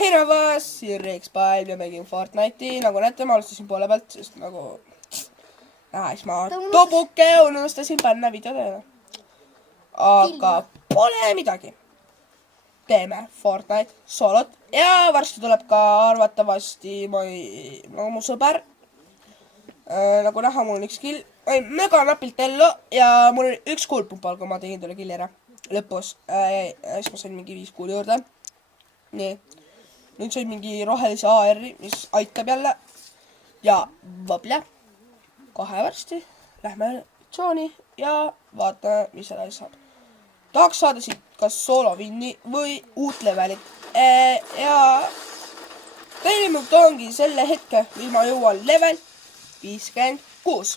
hei rahvas, siin Rex5 ja mängin Fortnite'i, nagu näete, ma alustasin poole pealt, sest nagu siis ma tobuke unustasin panna videoteele. Aga pole midagi. Teeme Fortnite soolot ja varsti tuleb ka arvatavasti mu sõber. Nagu näha, mul on üks kill, mega napilt ellu ja mul oli üks kuulpumpal, kui ma tegin talle killi ära lõpus. Siis ma sain mingi 5 kuuli juurde. Nii. Nüüd sain mingi rohelise AR-i, mis aitab jälle. Ja võble. Kohe varsti. Lähme tsooni ja vaatame, mis seda saab. Tahaks saada siit kas soolovinni või uut levelit. Ja tegelikult ongi selle hetke, mil ma jõuan level 56.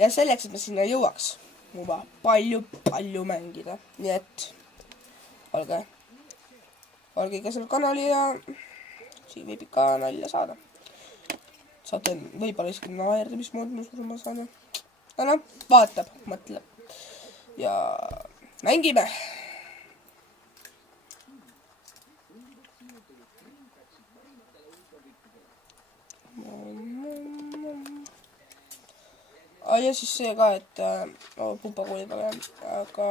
Ja selleks, et ma sinna jõuaks, mul vaja palju mängida. Nii et olge ikka selle kanali ja siin võib ikka nalja saada. Saate võib-olla isegi naerda, mismoodi ma surma saan. Ja vaatab, mõtleb. Ja mängime. Ja siis see ka, et pumpakuulid väga hea, aga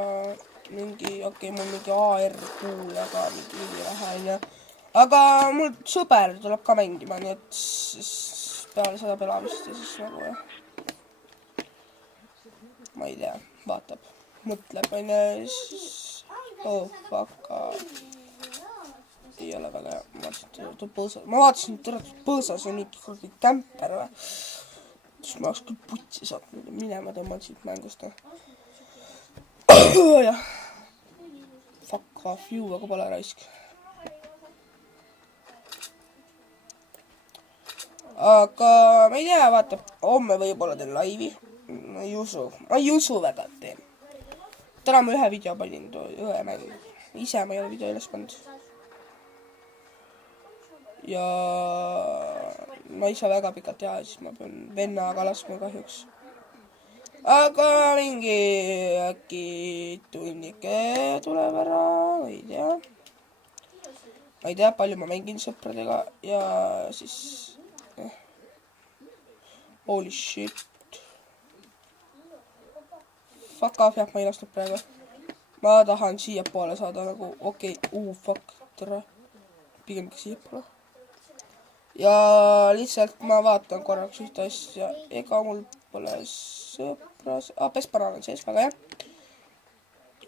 okei, mul mingi AR kuul, aga mingi vähe on ja. Aga mul sõber tuleb ka mängima, nii et peale seda pelamist ja siis nagu jah. Ma ei tea, vaatab, mõtleb, on ja siis. Fuck. Ei ole väga hea, ma vaatasin, et põõsas on ikkagi kämper või. Siis ma oleks küll putsi saanud minema tõmmal siit mängust. Jah. Fuck off you, aga pole raisk. Aga ma ei tea, vaata, homme võib-olla teen laivi. Ma ei usu väga, et teen. Täna ma ühe video panin, ühe mängu. Ise ma ei ole video üles pannud. Ja ma ei saa väga pikalt teha, siis ma pean vennaga laskma kahjuks. Aga mingi äkki tunnike tuleb ära, ma ei tea. Ma ei tea, palju ma mängin sõpradega ja siis. Holy shit. Fuck off, jah, ma ei lastud praegu. Ma tahan siia poole saada nagu, okei, fuck, tere. Pigem ka siia poole. Ja lihtsalt ma vaatan korraks ühte asja, ega mul pole sõpras, Pesparan on sees, väga hea.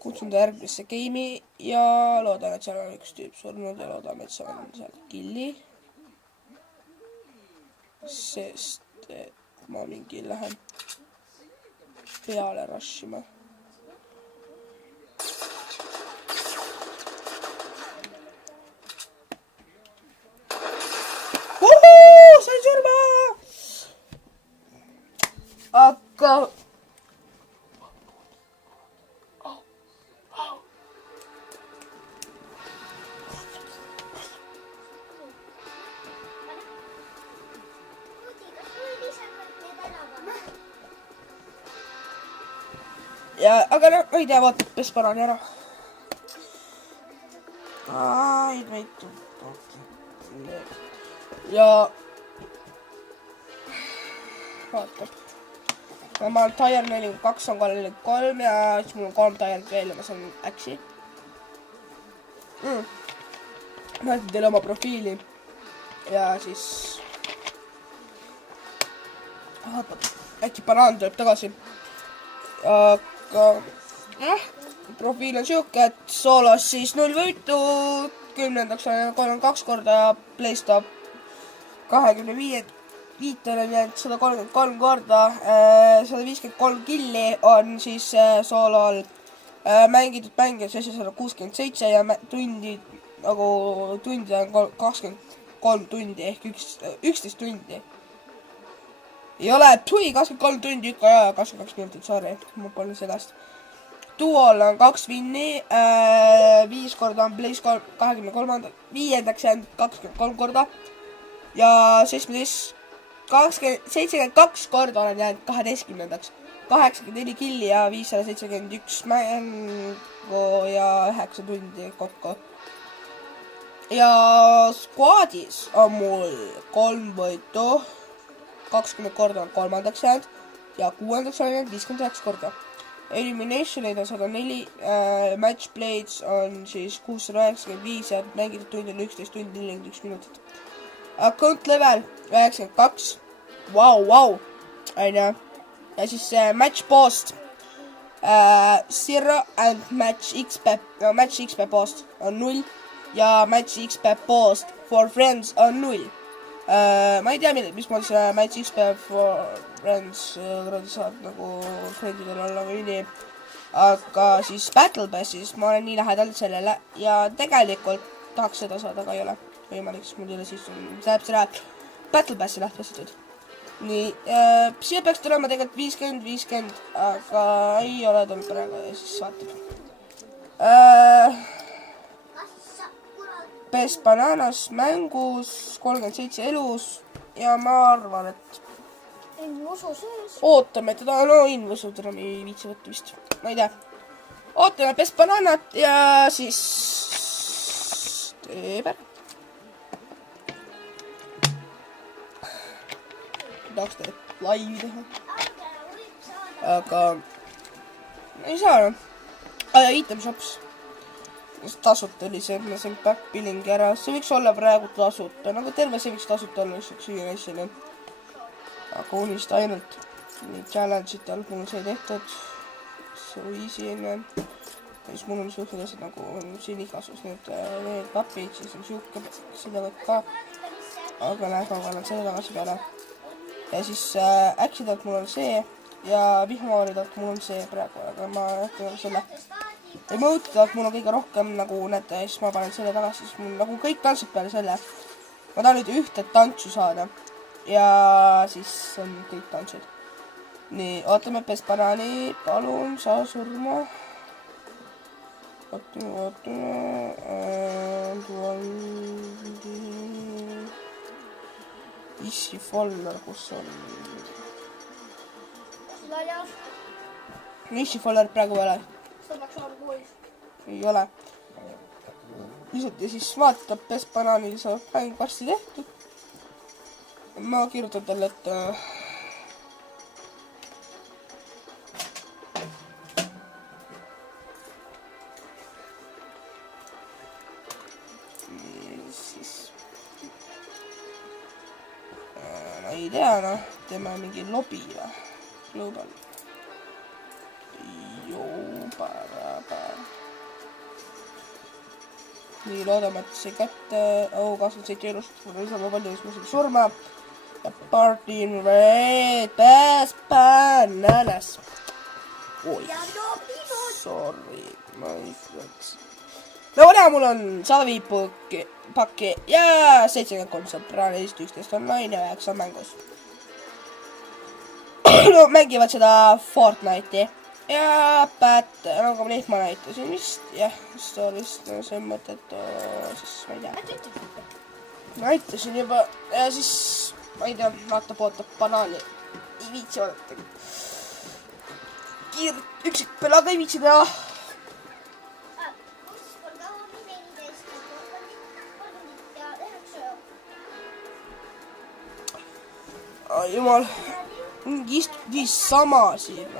Kutsun ta järgmisse game'i ja loodan, et seal on üks tüüp surnud ja loodame, et seal on seal killi. Sest, et ma mingi lähen peale rushima. Sain surma! Aga aga no, ma ei tea, vaata, Pesparani ära. Ai, veitu. Ja vaatab. Ma olen Tire 42, on 43 ja siis mul on 3 Tire veel ja ma saan äksi. Ma näitan teile oma profiili ja siis äkki banaan tuleb tagasi. Aga profiil on siuke, et soolos siis 0 võitu, 10. on 32 korda ja playstop 25 on jäänud 133 korda, 153 killi on siis soolol mängitud mänge 767 ja tundi on 23 tundi ehk 11 tundi. Ei ole, 23 tundi ikka ja 22 minutit, sorry, ma polnud segast. Duol on 2 vinni, 5 korda on Blaze 23, 5-ndaks jäänud 23 korda ja 72 korda olen jäänud 12-ndaks. 84 killi ja 571 mängu ja 9 tundi kokku. ja squadis on mul 3 võitu, 20 korda on 3. jäänud ja 6. on jäänud 59 korda. Elimination'id on 104, match plays on siis 695 ja mängitud tundi on 11 tundi 41 minutit. Account level 92, vau, onju. Ja siis match post 0 and match XP post on 0 ja match XP post for friends on 0. Ma ei tea, mismoodi see match XP for friends saab nagu friendidel olla või nii. Aga siis Battle Passis ma olen nii lähedal sellele ja tegelikult tahaks seda saada, aga ei ole võimalik, sest mul ei ole siis tähendab seda Battle Passi lähtvastatud. Nii, siia peaks tulema tegelikult 50-50, aga ei ole tulnud praegu ja siis vaatab. Best Bananas mängus, 37 elus ja ma arvan, et Invusu sees. Ootame teda, no Invusu teda ei viitsi võtta vist, ma ei tea. Ootame Best Bananat ja siis teeb ära. Tahaks teile laivi teha. Aga ei saa no. Item shops. Tasuta oli see, et ma sain backbillingi ära. See võiks olla praegu tasuta. Nagu terve see võiks tasuta olla, üks ühine asjale. Aga unista ainult. Nii challenge'id all mul sai tehtud. So easy enne. Ja siis mul on suhted asjad nagu siin igasus need papid, siis on siuke, seda võib ka. Aga näed, ma panen selle tagasi peale. Ja siis accident mul on see ja vihmavaaridalt mul on see praegu, aga ma jätkan selle. Emotidalt mul on kõige rohkem nagu näete, siis ma panen selle tagasi, siis mul nagu kõik tantsib peale selle. Ma tahan nüüd ühte tantsu saada ja siis on kõik tantsud. Nii, ootame Best Banani, palun, saa surma. Ootame. Issi Foller, kus on? Laias. Issi Foller praegu ei ole. See peaks olema koolis. Ei ole. Lihtsalt ja siis vaatab Best Bananil saab mäng varsti tehtud. Ma kirjutan talle, et ei tea, noh, teeme mingi lobi või? Global. Nii, loodame, et see kätte 27 elust, mul on sama palju, siis ma sain surma. Ja party in red, Best Bananas. Oi, sorry, ma ei võtsi. No näe, mul on 105 pakki ja 73 sõpra, 11 online ja 9 mängus. No mängivad seda Fortnite'i ja nagu neid ma näitasin vist, jah, story'st, no see on mõttetu, siis ma ei tea. Näitasin juba ja siis, ma ei tea, vaatab, ootab banaani, ei viitsi oodata. Üksikpelaga ei viitsi teha. Jumal, istub sama siin.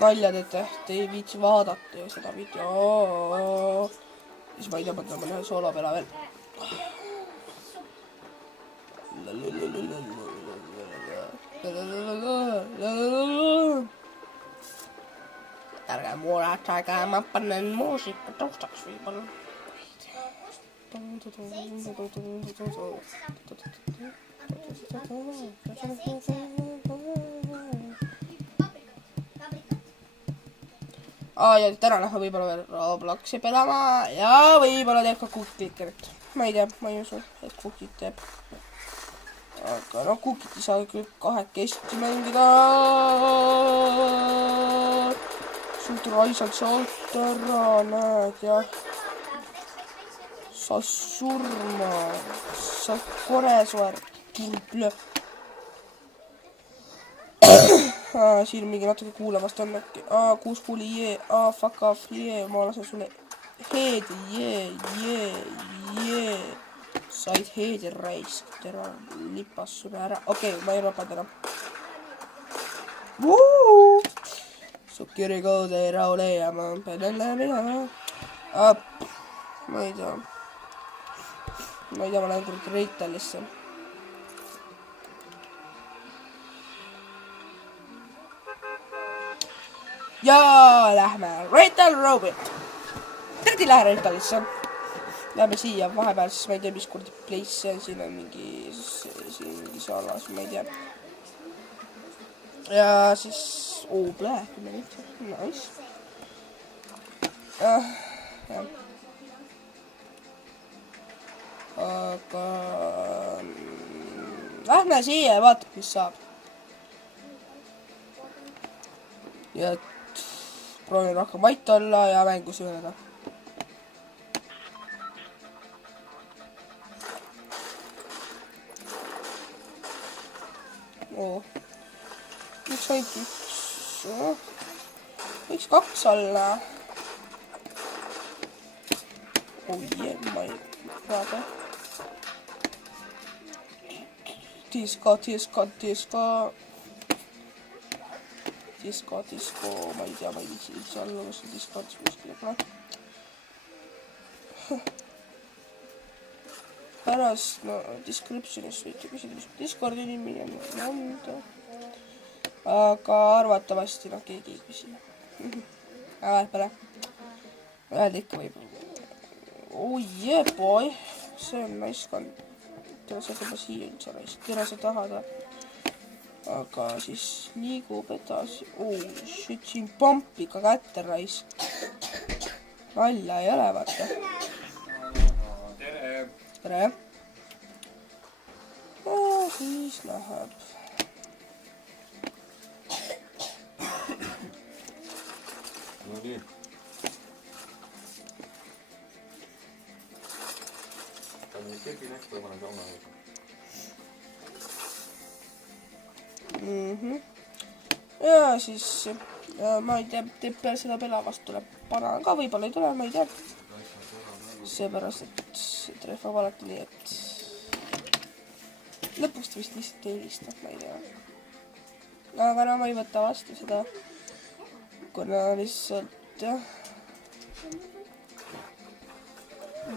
Nalja teete, te ei viitsi vaadata ju seda video. Siis ma ei tea, ma tõmban ühe soola peale veel. Ärge muretsege, ma panen muusika taustaks võib-olla. Ja täna lähme võib-olla veel Robloxi pelama ja võib-olla teeb ka Cookclickerit. Ma ei tea, ma ei usu, et Cookit teeb. Aga no Cookit ei saa küll kahekesti mängida. Suht raisad sealt ära, näed jah. Sa surma, sa koresoer. Siin mingi natuke kuulamast on äkki. 6 kuuli jee, fuck off, jee, ma lasen sulle head, jee. Said headi raisk, tere, lipas sulle ära. Okei, ma ei rapanud enam. Sukkerikood ei raule ja ma pean jälle minema. Ma ei tea, ma lähen kord Reitalisse. Ja lähme Reital Robot. Tegelikult ei lähe Reitalisse. Lähme siia vahepeal, siis ma ei tea, mis kurdi place see on, siin on mingi salas, ma ei tea. Ja siis, plee, 10 minutit, nice. Jah. Aga lähme siia ja vaatab, mis saab. Ja proovin rohkem vait olla ja mängu süveneda. Miks ainult üks? Võiks 2 olla. Ma ei praegu. Disko, ma ei tea, ma ei viitsi üldse alla, kas see Discordis kuskile pole. Pärast, descriptionis võite küsida, mis Discordi nimi on. Aga arvatavasti, keegi ei küsi. Pole. Öelda ikka võib. Boy. See on nice gun. Tere, sa juba siia üldse raisk. Tere, sa tahad. Aga siis liigub edasi. Shit, siin pompi ka kätte raisk. Nalja ei ole, vaata. Tere. Ja siis läheb. No nii. Kann ich keegi nähtu omale sauna hoida? Ja siis ma ei tea, peale seda pelavast tuleb banaan ka, võib-olla ei tule, ma ei tea. Seepärast, et see trehvab alati nii, et lõpuks ta vist lihtsalt ei helista, ma ei tea. Aga ma ei võta vastu seda, kuna lihtsalt jah,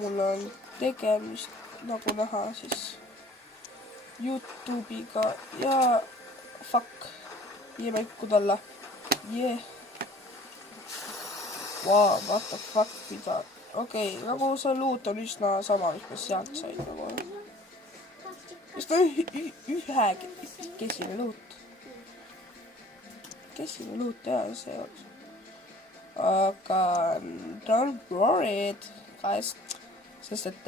mul on tegemist, nagu näha, siis YouTube'iga ja fuck, viime ikkud alla. Wow, what the fuck, mida. Okei, nagu see loot on üsna sama, mis ma sealt sain nagu. Just on kesine loot. Kesine loot, jah, see on. Aga don't worry it, guys. Sest et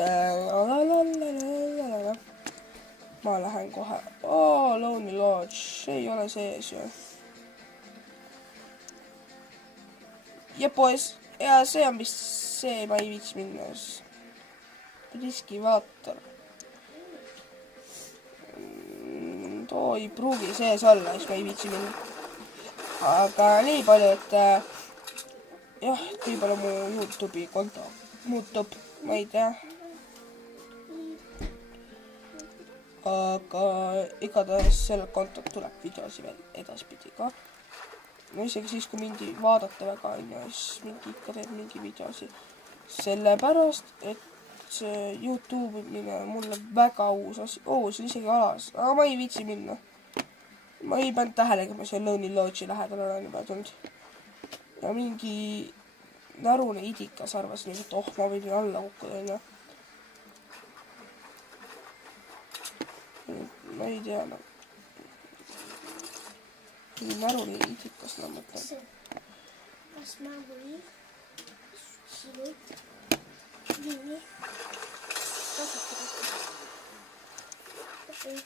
ma lähen kohe. Lonely Lodge, ei ole sees ju. Ja poes, ja see on vist see, ma ei viiks minna. Riskivaator. Too ei pruugi sees olla, siis ma ei viitsi minna. Aga nii palju, et jah, nii palju mu YouTube'i konto muutub, ma ei tea. Aga igatahes selle kontot tuleb videosi veel edaspidi ka. No isegi siis, kui mingi vaadata väga on ja siis mingi ikka teeb mingi videosi. Sellepärast, et see YouTube mine mulle väga uus asi. See on isegi alas, aga ma ei viitsi minna. Ma ei pannud tähelega, ma seal Lonely Lodge'i lähedal olen juba tulnud. Ja mingi narune idikas arvas nii, et ma võin alla kukkuda. Ma ei tea, narune idikas, ma mõtlen. Kas ma võin sinu nimi kasutada? Okei.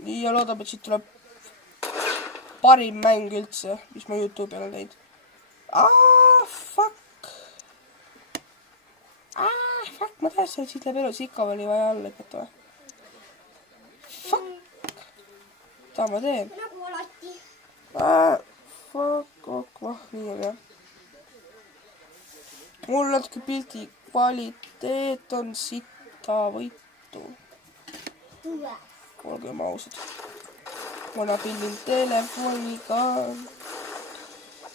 Nii, ja loodab, et siit tuleb parim mäng üldse, mis ma YouTube'i olen teinud. Fuck. Ma tahtsin, et siit läheb elus ikka oli vaja alla lõpetada. Fuck. mida ma teen? nagu alati. Fuck, nii on jah. mul natuke pildi kvaliteet on sitavõitu. olgem ausad. ma pildin telefoniga.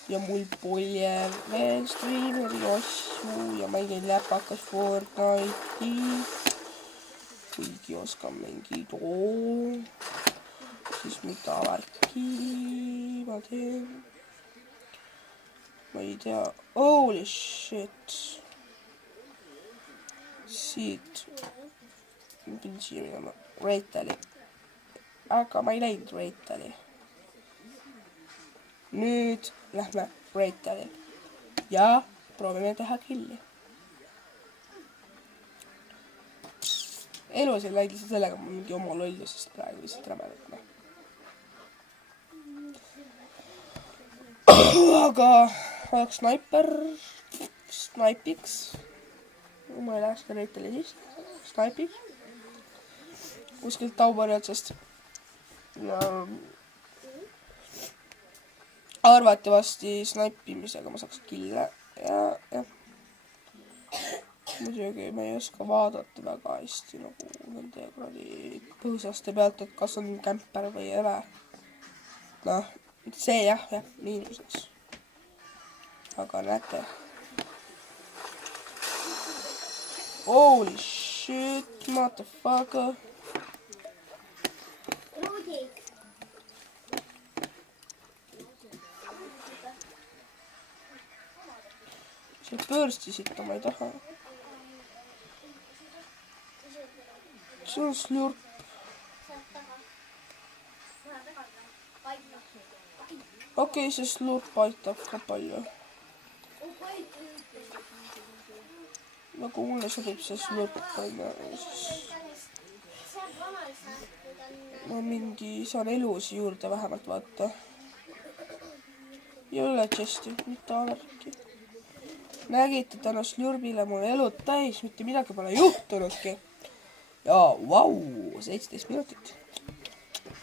ja mul pole veel streameri asju ja mängin läpakas Fortnite'i. kuigi oskan mängida. siis mida värki ma teen? ma ei tea. Holy shit. siit. ma pidin siia minema. Reitali. aga ma ei läinud Reitali. nüüd lähme Reitali. ja proovime teha killi. elus ei läinud lihtsalt sellega, ma mingi oma lollusest praegu lihtsalt rämedat. aga oleks snaipiks. ma ei läheks ka Reitali sisse. snaipiks. kuskilt taubari otsast. ja arvatavasti snaipimisega ma saaks kille. ja muidugi ma ei oska vaadata väga hästi nagu nende kuradi põõsaste pealt, et kas on kämper või ei ole. noh, see jah, miinuseks. aga näete. Holy shit, motherfucker. see pöörsti sitta ma ei taha. see on slurp. okei, see slurp aitab ka palju. nagu mulle sobib see slurp onju. ma mingi saan elusi juurde vähemalt vaata. ei ole chest'i, mida värki. nägite täna slurpile mul elud täis, mitte midagi pole juhtunudki. ja vau, 17 minutit.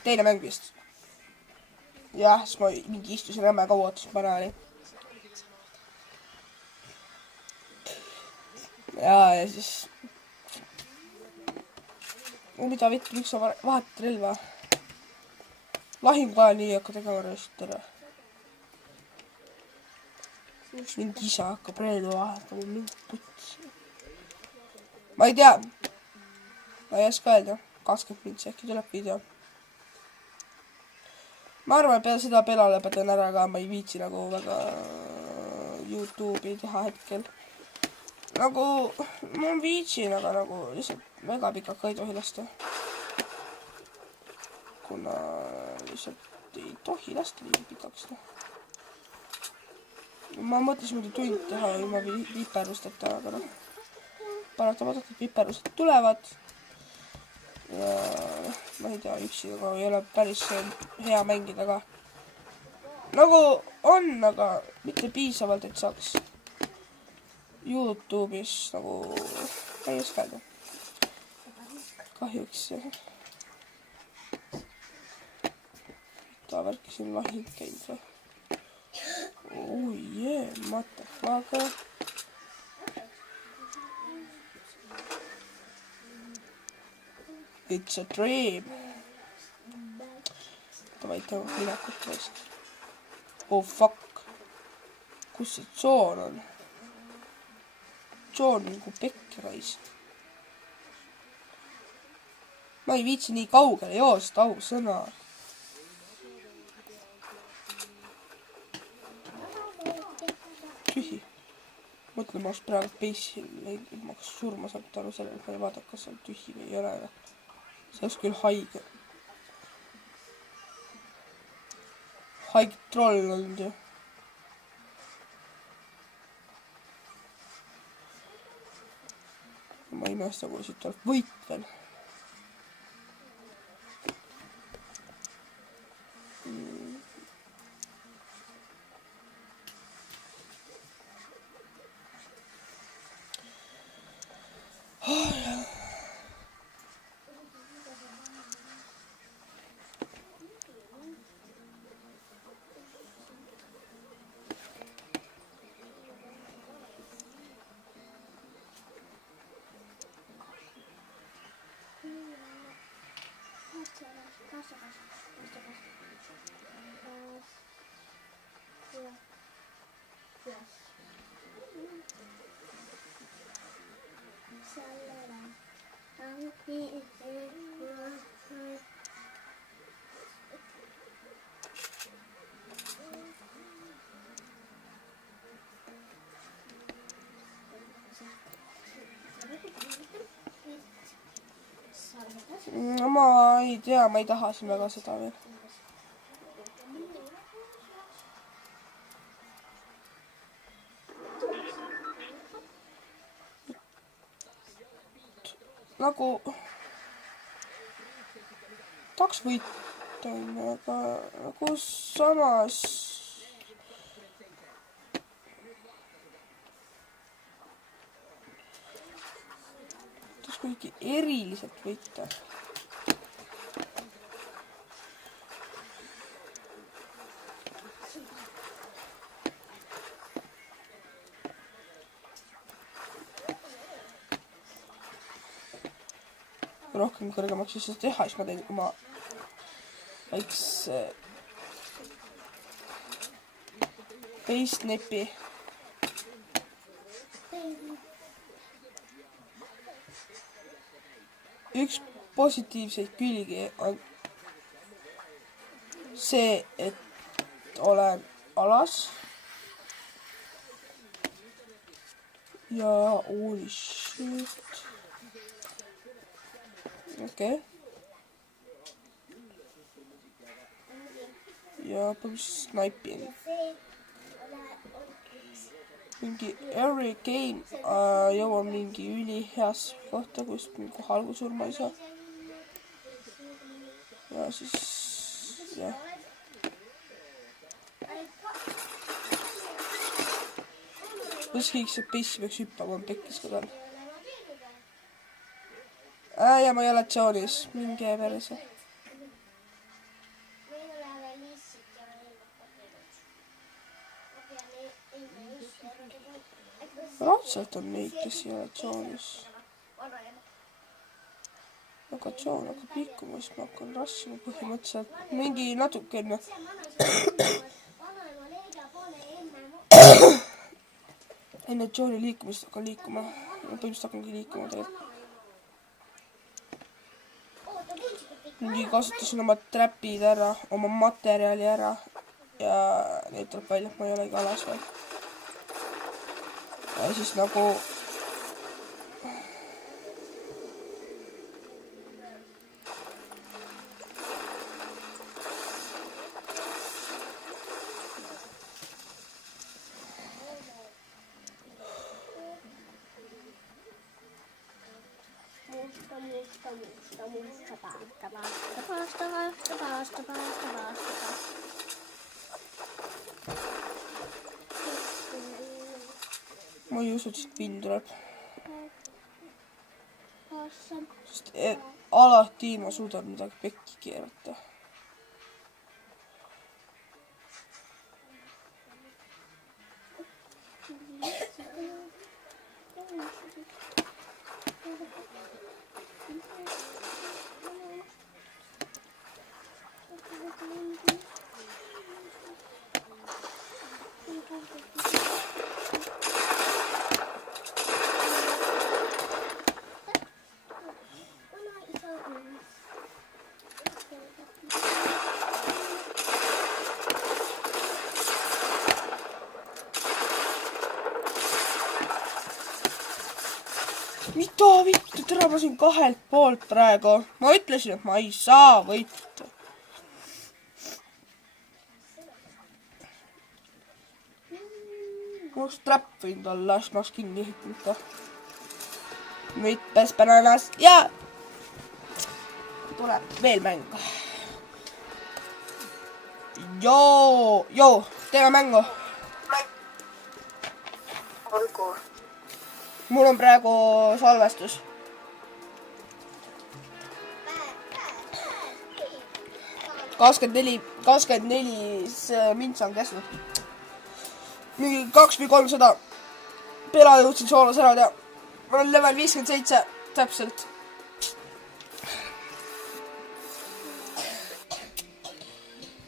teine mäng vist. jah, siis ma mingi istusin rämme kaua, ootasin banaani. ja siis. mida vitt, miks sa vahetad relva? lahinguajal nii hakka tegema rööst ära. mingi isa hakkab relva vahetama, mingi putsi. ma ei tea. ma ei oska öelda. 20 mintsi äkki tuleb video. ma arvan, et peale seda pela lõpetan ära ka, ma ei viitsi nagu väga Youtube'i teha hetkel. nagu, ma viitsin, aga nagu lihtsalt väga pikalt ka ei tohi lasta. kuna lihtsalt ei tohi lasta nii pikaks. ma mõtlesin muidu tund teha ilma viperusteta, aga noh. paratamatult viperused tulevad. ja ma ei tea, üksi nagu ei ole päris hea mängida ka. nagu on, aga mitte piisavalt, et saaks Youtube'is nagu ei oska öelda. kahjuks jah. mida värki siin lahing käinud või? oh yeah, motherfucker. It's a dream. Davai, teeme minekut raisk. Oh fuck. kus see tsoon on? Tsoon nagu pekk raisk. ma ei viitsi nii kaugele joosta, ausõna. tühi. mõtlen, ma oleks praegu peissil leidnud, ma hakkas surma saanud aru sellele, et ma ei vaata, kas see on tühi või ei ole. see oleks küll haige. haige troll olnud ju. ma ei imesta, kui siit tuleb võit veel. ei tea, ma ei taha siin väga seda veel. Nagu tahaks võita, aga nagu samas tahaks kuidagi eriliselt võita. Rohkem kõrgemaks siis teha, siis ma teen oma väikse face nepi. Üks positiivseid külgi on see, et olen alas ja holy shit. Okei. Ja põhimõtteliselt snaipin. Mingi every game jõuan mingi üliheas kohta, kus kohal kui surma ei saa. Ja siis, jah. Võiks see pissi peaks hüppama, on pekkis ka tal. Ja ma ei ole tsoonis, mingi perse. Raudselt on neid, kes ei ole tsoonis. Aga tsoon hakkab liikuma, siis ma hakkan rassima põhimõtteliselt. Mingi natukene. Enne tsooni liikumist hakkan liikuma. Põhimõtteliselt hakkangi liikuma tegelikult. Mingi kasutasin oma trapid ära, oma materjali ära ja neid tuleb välja, et ma ei olegi alas veel. Ja siis nagu ma ei usu, et siit pind tuleb. Sest alati ma suudan midagi pekki keerata. Mida vittu, tere ma siin kahelt poolt praegu. Ma ütlesin, et ma ei saa võita. Ma oleks trap võinud olla, siis ma oleks kinni ehitanud ka. Mitmes bananas ja tuleb veel mäng. Joo, teeme mängu. Olgu. Mul on praegu salvestus. kakskümmend neli mind saan käsnud. Mingi 2-300 pela jõudsin soolas ära teha. Ma olen level 57 täpselt.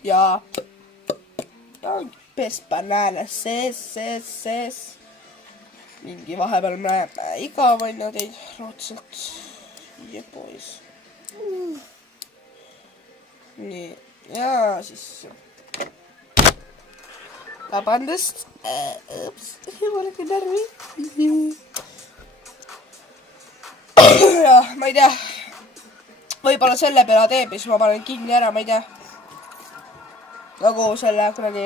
Ja best banana sees. Mingi vahepeal näeb igav on ju teid raudselt. Yeah, boys. Nii, ja siis vabandust. Ma olen närvi. Ja, ma ei tea. võib-olla selle peale teeb ja siis ma panen kinni ära, ma ei tea. Nagu selle kuradi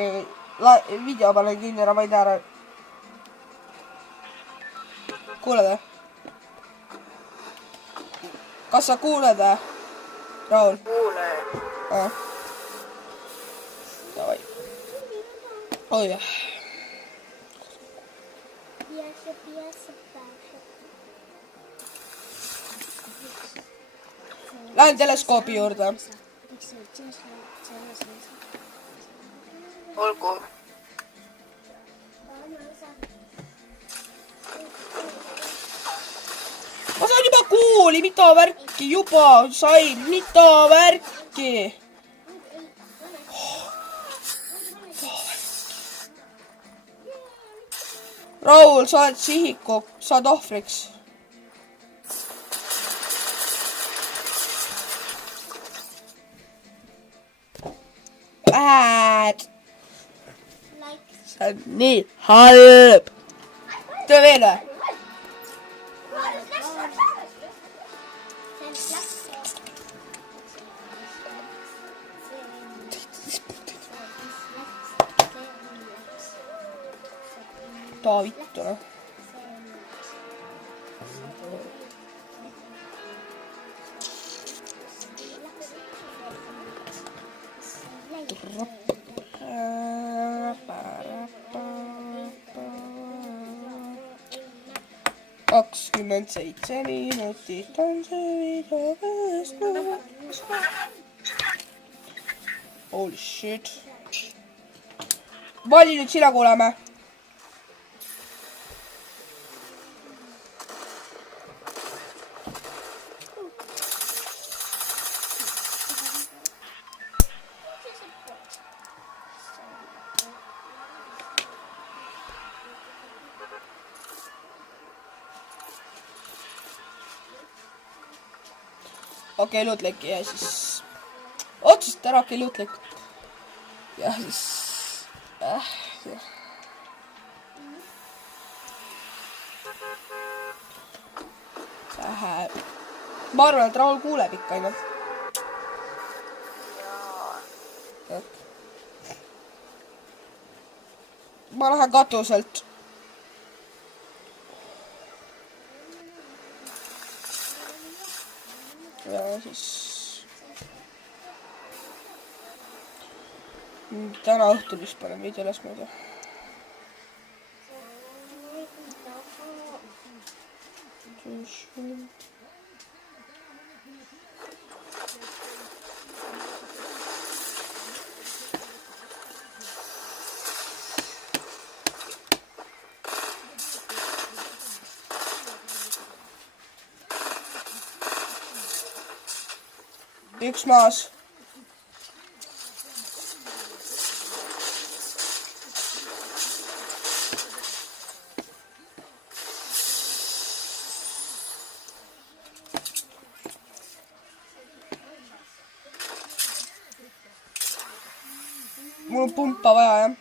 video panen kinni ära, ma ei tea ära. Kuuled? Kas sa kuuled, Raul? Kuule. Davai. Oi jah. Lähen teleskoobi juurde. Olgu. Ma sain juba kooli, mida värki juba sain, mida värki. Raul, sa oled sihiku, saad ohvriks. See on nii halb. Töö veel või? Ta vittu noh. Kakskümmend 7 minutit on see video kestnud. Holy shit. Vali nüüd sina kuuleme. Okei, luutlik ja siis otsust ära, okei, luutlik. Ja siis jah. Läheb. Ma arvan, et Raul kuuleb ikka ainult. Ma lähen katuselt. Ja siis täna õhtul vist panen video üles, ma ei tea. Üks maas. Mul on pumpa vaja, jah.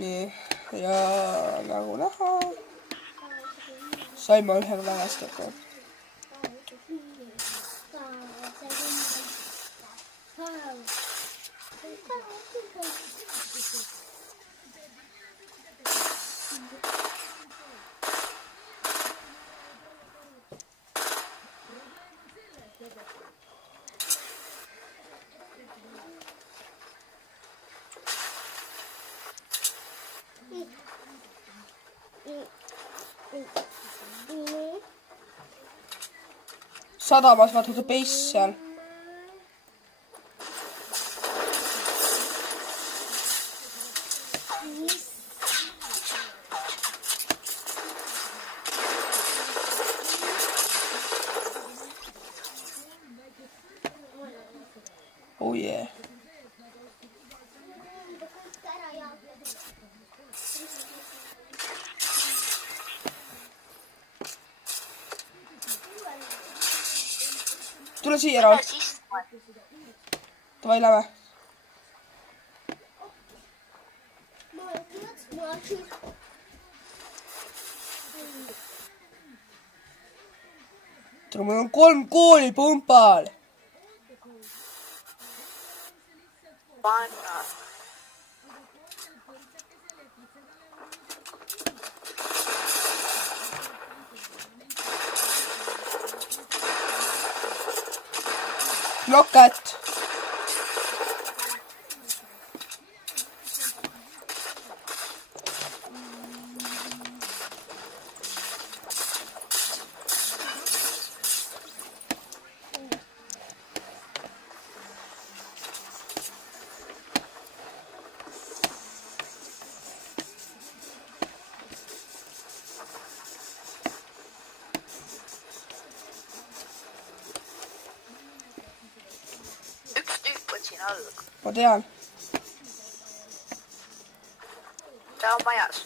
Nii, ja nagu näha, sain ma ühega väga hästi hakkama. Sadamas vaata see base seal. Oh yeah. Tule siia, Raul. Davai, lähme. tule, mul on 3 kooli pumpal. Panna. Nokat. Üks tüüp on siin all. Ma tean. Ta on majas.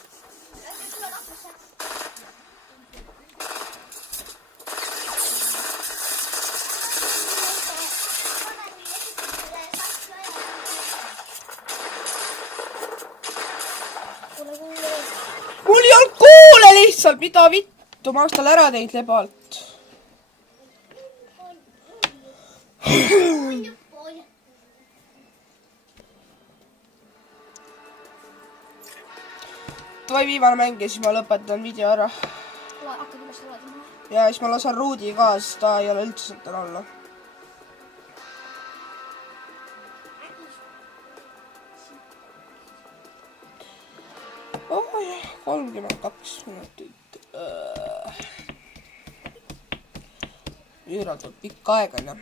Mul ei olnud kuule lihtsalt, mida vittu, ma oleks talle ära teinud lebalt. Davai, viimane mäng ja siis ma lõpetan video ära. hakkad üles laadima. Ja siis ma lasen Ruudi ka, sest ta ei ole üldse saanud olla. Oh jah, 32 minutit. Üüratult pikk aeg on jah.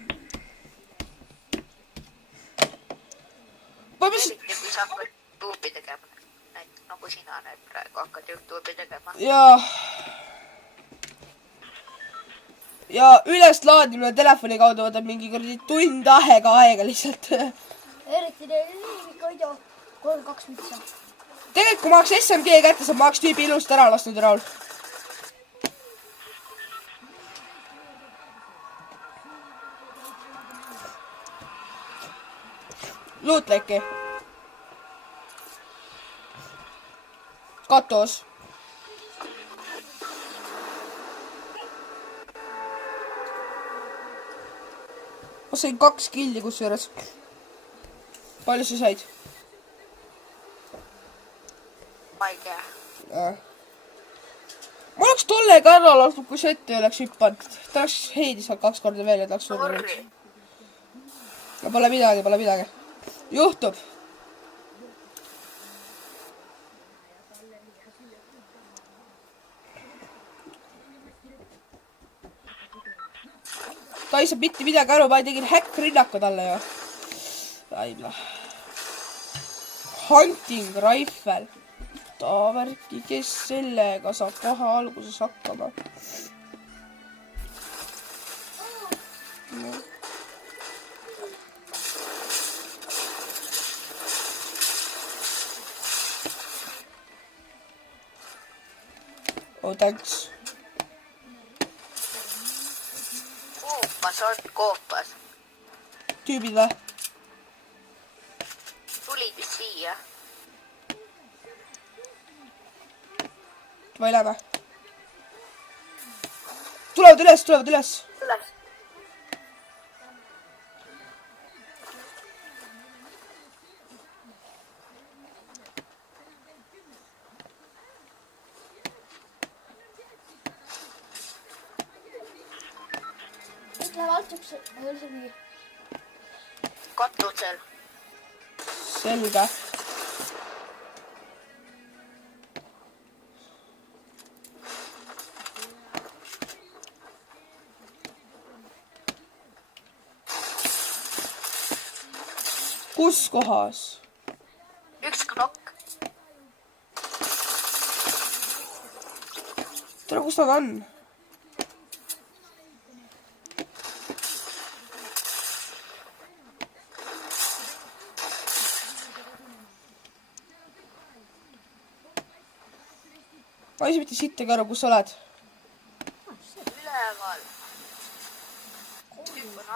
Eriti kui sa hakkad YouTube'i tegema. Nagu sina nüüd praegu hakkad YouTube'i tegema. Ja üleslaadimine telefoni kaudu võtab mingi tund aega lihtsalt. Eriti ikka video 3-2 mitsa. Tegelikult kui ma oleks SMG kätte saab, ma oleks tüübi ilusti ära lasknud Raul. Luutleki. Katus. Ma sain 2 killi kusjuures. Palju sa said? Ma ei tea. Ma oleks tollega ära lasknud, kui see ette oleks hüppanud. Ta oleks heidi seal 2 korda veel ja ta oleks surnud. No pole midagi. Juhtub. Ta ei saa mitte midagi aru, ma tegin häkk-rinnaku talle ju. Aibla. Hunting rifle. Värki, kes sellega saab kohe alguses hakkama? No. Oh, thanks. Koopas on koopas. Tüübid või? Tulid vist siia. Vai lähme. Tulevad üles. Üles. Nüüd läheb alt üks, ma ei ole see nii. Katusel. Selge. Kus kohas? Üks knokk. Tere, kus nad on? Ma ei saa mitte sittagi aru, kus sa oled. Üleval. Tüüp on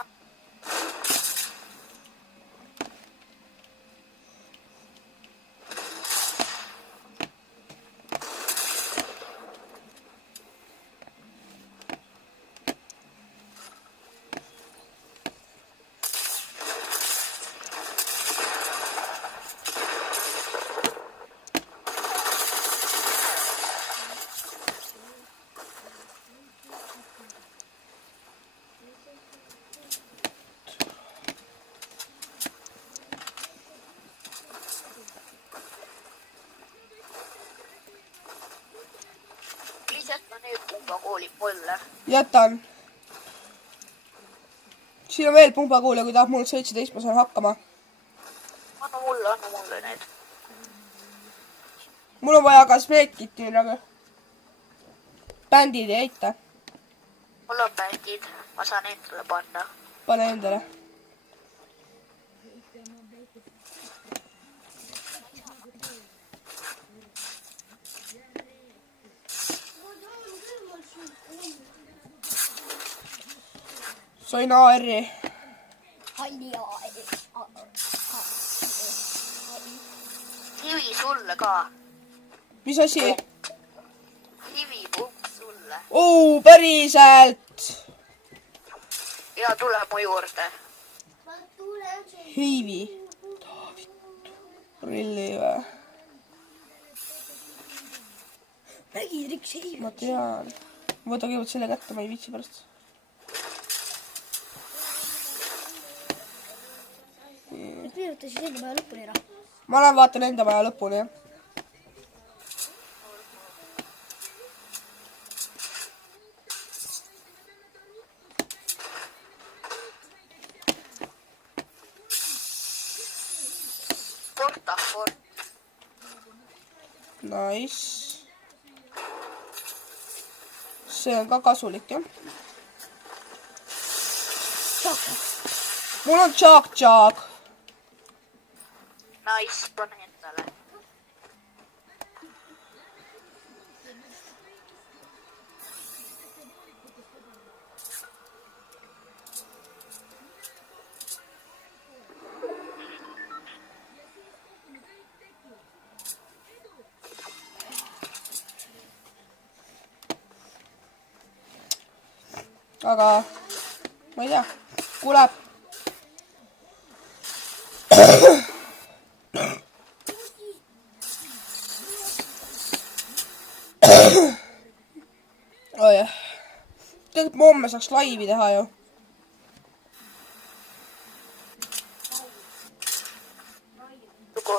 nüüd pumbakooli mulle. Jätan. Siin on veel pumbakool ja kui tahab mul 17, ma saan hakkama. Anna mulle need. Mul on vaja ka smeekit nii nagu. Bändid ei eita. Mul on bändid, ma saan endale panna. Pane endale. Soin AR-i. Hivi sulle ka. Mis asi? Hivi pump sulle. Päriselt! Ja tule mu juurde. Heivi. Rilli või? Mägiriks Heivi. Ma tean. Võta kõigepealt selle kätte, ma ei viitsi pärast. Meenuta siis enda maja lõpuni ära. Ma lähen vaatan enda maja lõpuni, jah. Portafort. Nice. See on ka kasulik, jah. Mul on tšaak-tšaak. Nice, pane endale. Aga ma ei tea. Kuule. Oh jah. Tegelikult ma homme saaks laivi teha ju. Lugu.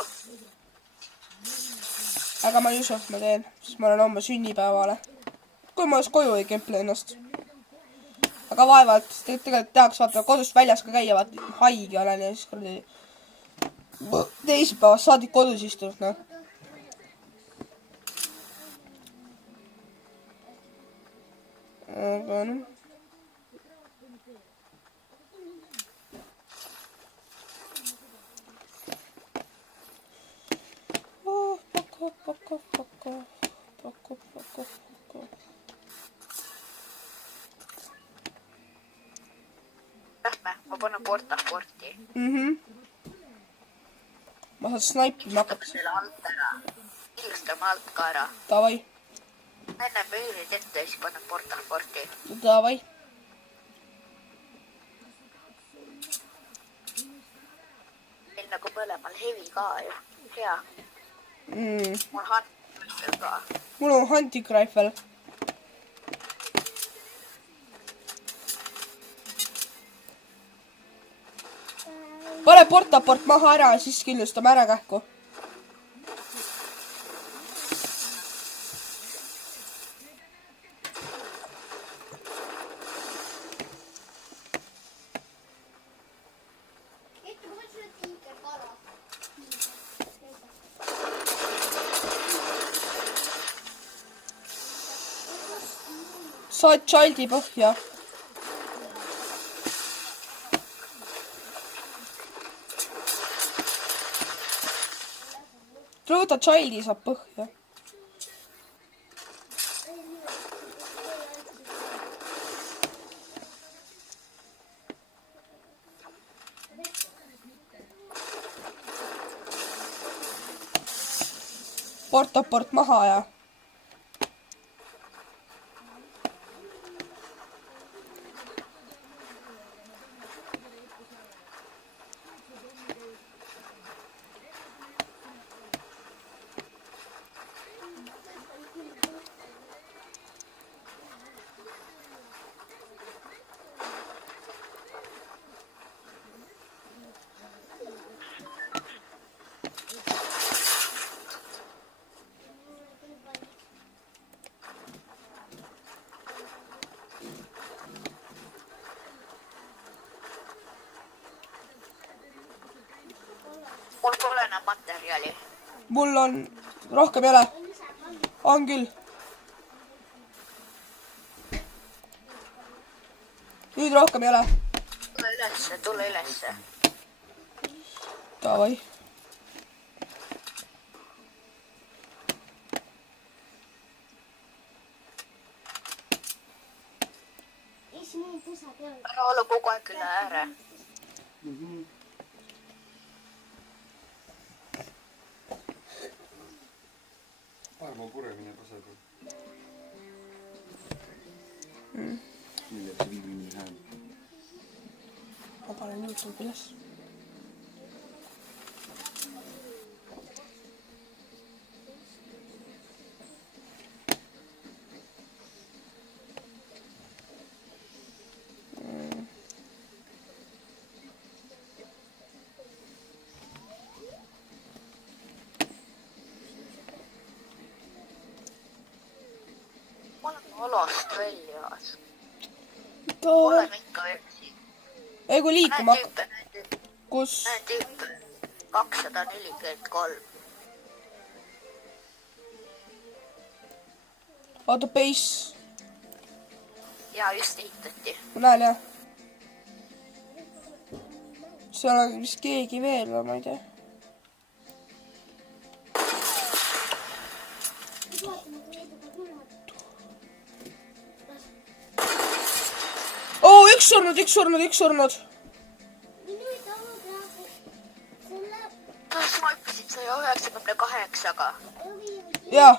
Aga ma ei usu, et ma teen, sest ma olen homme sünnipäevale. Kui ma oleks koju ei kemple ennast. Aga vaevalt, tegelikult tahaks vaata kodust väljas ka käia, vaata haige olen ja siis kuradi teisipäevast saadik kodus istunud, noh. Aga noh. Lähme, ma panen portaforti. Ma saan snaipima hakata. Selle alt ära. Ilustame alt ka ära. Davai, Enne müürid ette ja siis panen portaforti. davai. Meil nagu mõlemal hevi ka ju. Hea. Mul handel ka. Mul on hunting rifle. Pane portaport maha ära ja siis kindlustame ära kähku. Saad childi põhja. tule võta childi, saab põhja. Portaport maha ja mul on, rohkem ei ole. On küll. Nüüd rohkem ei ole. Tule ülesse. Davai. ära ole kogu aeg üle ääre. Parmo puremine paseb. Milleks see viimine hääl? Ma panen YouTube üles. Ma olen alast väljas. Oleme Oleme ikka veel siin. ei kui liikuma hakka. Kus? Näen tüüpe 243. Vaata base. Ja just ehitati. Ma näen jah. Seal on vist keegi veel või ma ei tea. Üks surnud. Kas ma ütlesin 198-ga? Jaa.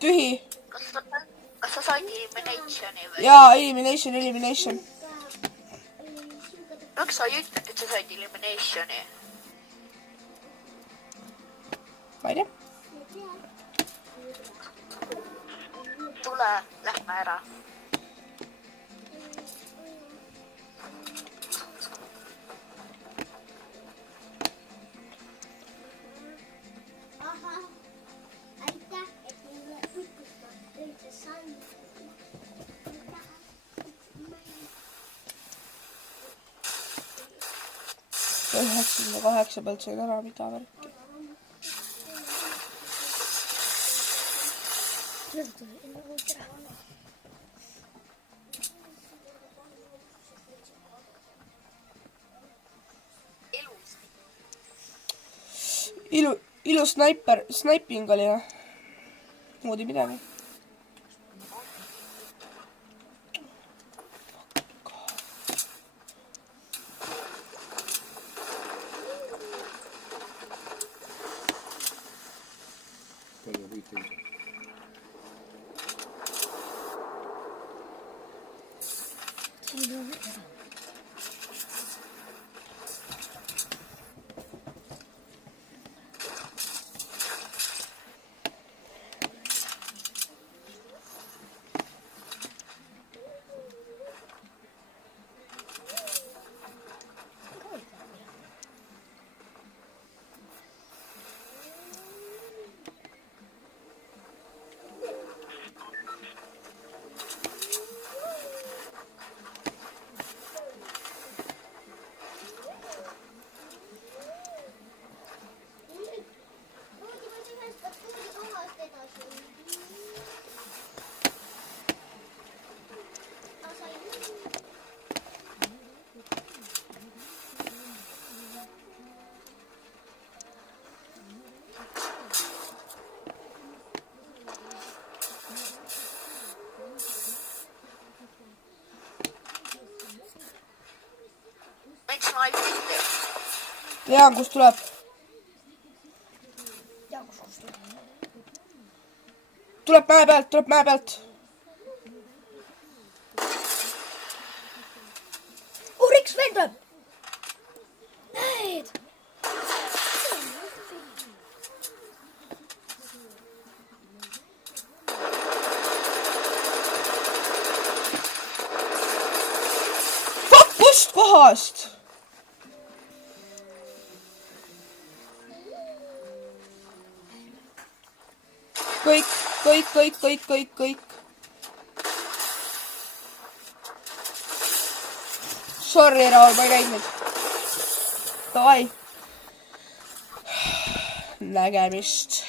Tühi. Kas sa said eliminationi või? Jaa, elimination. Miks sa ei ütled, et sa said eliminationi? Ma ei tea. Tule, lähme ära. ahah, aitäh, et mulle tutvustab üldse sain. Üheksakümne 8 pealt sain ära, mida värki. Ilus snaiping oli jah. Muud ei midagi. Palju puid teil? Miks ma ei ütle? Tean, kust tuleb. Tuleb mäe pealt. Riks vend tuleb. Näed. Kust kohast? Kõik. Sorry, Raul, ma ei näinud neid. Davai. Nägemist.